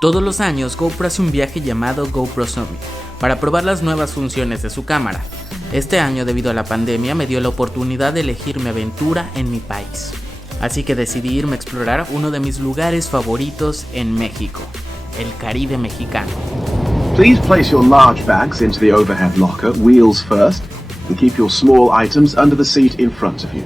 Todos los años GoPro hace un viaje llamado GoPro Summit para probar las nuevas funciones de su cámara. Este año, debido a la pandemia, me dio la oportunidad de elegir mi aventura en mi país. Así que decidí irme a explorar uno de mis lugares favoritos en México, el Caribe mexicano. Please place your large bags into the overhead locker, wheels first, and keep your small items under the seat in front of you.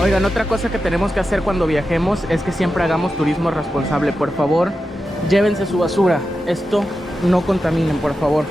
Oigan, otra cosa que tenemos que hacer cuando viajemos es que siempre hagamos turismo responsable. Por favor, llévense su basura. Esto no contaminen, por favor.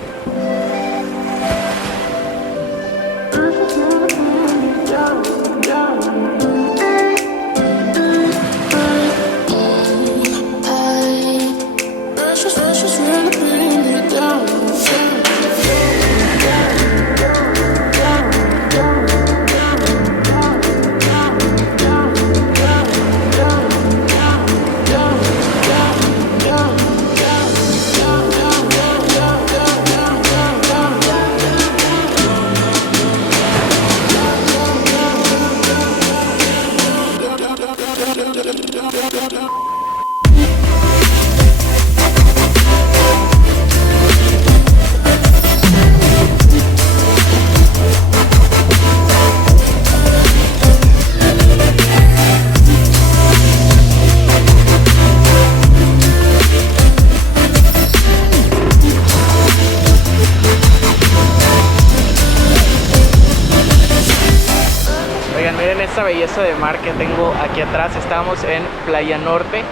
Esta belleza de mar que tengo aquí atrás. Estamos en Playa Norte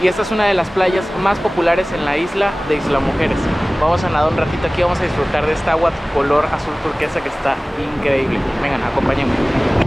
y esta es una de las playas más populares en la isla de Isla Mujeres. Vamos a nadar un ratito aquí, vamos a disfrutar de esta agua color azul turquesa que está increíble. Vengan, acompáñenme.